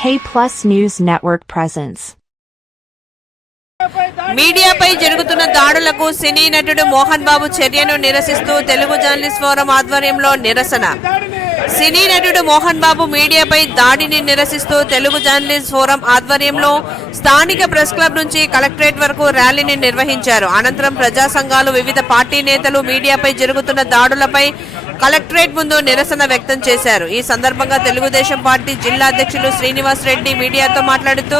K Plus News Network presence. మీడియాపై జరుగుతున్న దాడులకు సినీ నటుడు మోహన్ బాబు చర్యను నిరసిస్తూ తెలుగు జర్నలిస్ట్ ఫోరం ఆధ్వర్యంలో నిరసన సినీ నటుడు మోహన్ బాబు మీడియాపై దాడిని నిరసిస్తూ తెలుగు జర్నలిస్ట్ ఫోరం ఆధ్వర్యంలో స్థానిక ప్రెస్ క్లబ్ నుంచి కలెక్టరేట్ వరకు ర్యాలీని నిర్వహించారు అనంతరం ప్రజా సంఘాలు వివిధ పార్టీ నేతలు మీడియాపై జరుగుతున్న దాడులపై కలెక్టరేట్ ముందు నిరసన వ్యక్తం చేశారు. ఈ సందర్భంగా తెలుగుదేశం పార్టీ జిల్లా అధ్యక్షులు శ్రీనివాస్ రెడ్డి మీడియాతో మాట్లాడుతూ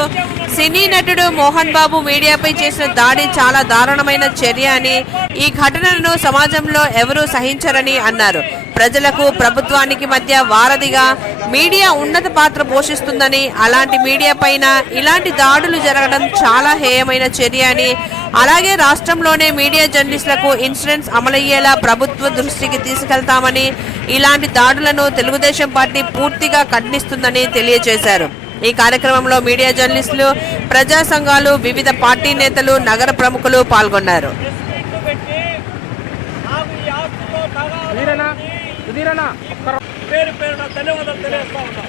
సినీ నటుడు మోహన్ బాబు మీడియాపై చేసిన దాడి చాలా దారుణమైన చర్య అని ఈ ఘటనను సమాజంలో ఎవరూ సహించరని అన్నారు. ప్రజలకు ప్రభుత్వానికి మధ్య వారధిగా మీడియా ఉన్నత పాత్ర పోషిస్తుందని అలాంటి మీడియా పైన ఇలాంటి దాడులు జరగడం చాలా హేయమైన చర్య అని అలాగే రాష్ట్రంలోనే మీడియా జర్నలిస్టులకు ఇన్సూరెన్స్ అమలయ్యేలా ప్రభుత్వ దృష్టికి తీసుకెళ్తామని ఇలాంటి దాడులను తెలుగుదేశం పార్టీ పూర్తిగా ఖండిస్తుందని తెలియజేశారు. ఈ కార్యక్రమంలో మీడియా జర్నలిస్టులు ప్రజా సంఘాలు వివిధ పార్టీ నేతలు నగర ప్రముఖులు పాల్గొన్నారు. పేరు పేరున ధన్యవాదాలు తెలియజేస్తా ఉన్నా.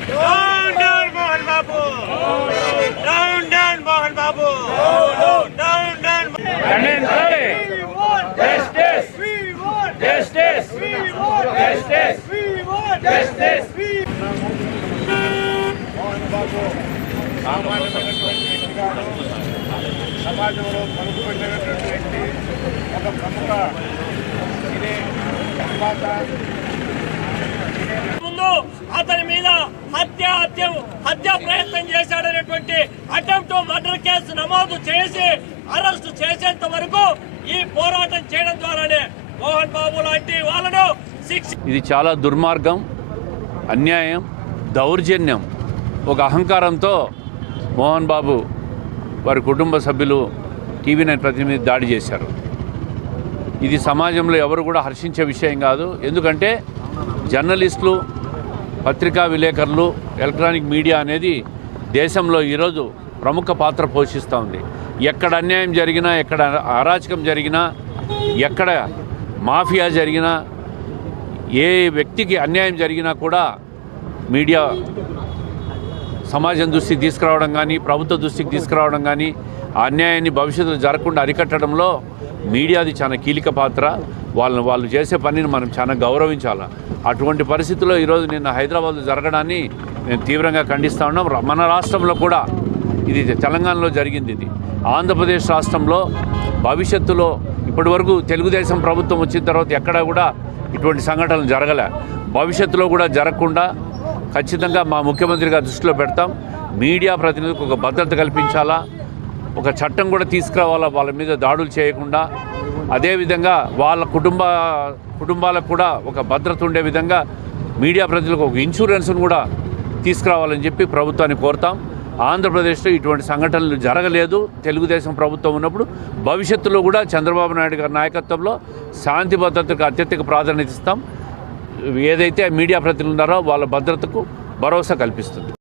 Justice. We want justice justice సమాజంలో పలుకుబడినటువంటి వ్యక్తి ఒక ప్రముఖ సినీ నిర్మాత ముందు అతని మీద హత్య హత్య హత్య ప్రయత్నం చేశాడనేటువంటి అటెంప్ట్ మర్డర్ కేసు నమోదు చేసి అరెస్ట్ చేసేంత వరకు ఈ పోరాటం చేయడం ద్వారానే మోహన్ బాబు లాంటి వాళ్ళను ఇది చాలా దుర్మార్గం అన్యాయం దౌర్జన్యం. ఒక అహంకారంతో మోహన్ బాబు వారి కుటుంబ సభ్యులు టీవీ నైన్ ప్రతినిధి దాడి చేశారు. ఇది సమాజంలో ఎవరు కూడా హర్షించే విషయం కాదు. ఎందుకంటే జర్నలిస్టులు పత్రికా విలేకరులు ఎలక్ట్రానిక్ మీడియా అనేది దేశంలో ఈరోజు ప్రముఖ పాత్ర పోషిస్తూ ఉంది. ఎక్కడ అన్యాయం జరిగినా ఎక్కడ అరాచకం జరిగినా ఎక్కడ మాఫియా జరిగినా ఏ వ్యక్తికి అన్యాయం జరిగినా కూడా మీడియా సమాజం దృష్టికి తీసుకురావడం కానీ ప్రభుత్వ దృష్టికి తీసుకురావడం కానీ ఆ అన్యాయాన్ని భవిష్యత్తులో జరగకుండా అరికట్టడంలో మీడియాది చాలా కీలక పాత్ర. వాళ్ళని వాళ్ళు చేసే పనిని మనం చాలా గౌరవించాలి. అటువంటి పరిస్థితుల్లో ఈరోజు నిన్న హైదరాబాద్లో జరగడాన్ని నేను తీవ్రంగా ఖండిస్తా ఉన్నాం. మన రాష్ట్రంలో కూడా ఇది తెలంగాణలో జరిగింది ఇది. ఆంధ్రప్రదేశ్ రాష్ట్రంలో భవిష్యత్తులో ఇప్పటివరకు తెలుగుదేశం ప్రభుత్వం వచ్చిన తర్వాత ఎక్కడా కూడా ఇటువంటి సంఘటనలు జరగలే. భవిష్యత్తులో కూడా జరగకుండా ఖచ్చితంగా మా ముఖ్యమంత్రిగా దృష్టిలో పెడతాం. మీడియా ప్రతినిధులకు ఒక భద్రత కల్పించాలా? ఒక చట్టం కూడా తీసుకురావాలా? వాళ్ళ మీద దాడులు చేయకుండా? అదేవిధంగా వాళ్ళ కుటుంబ కుటుంబాలకు కూడా ఒక భద్రత ఉండే విధంగా మీడియా ప్రజలకు ఒక ఇన్సూరెన్స్ను కూడా తీసుకురావాలని చెప్పి ప్రభుత్వాన్ని కోరుతాం. ఆంధ్రప్రదేశ్లో ఇటువంటి సంఘటనలు జరగలేదు. తెలుగుదేశం ప్రభుత్వం ఉన్నప్పుడు భవిష్యత్తులో కూడా చంద్రబాబు నాయుడు గారి నాయకత్వంలో శాంతి భద్రతకు అత్యధిక ప్రాధాన్యత ఇస్తాం. ఏదైతే మీడియా ప్రతినిధులు ఉన్నారో వాళ్ళ భద్రతకు భరోసా కల్పిస్తుంది.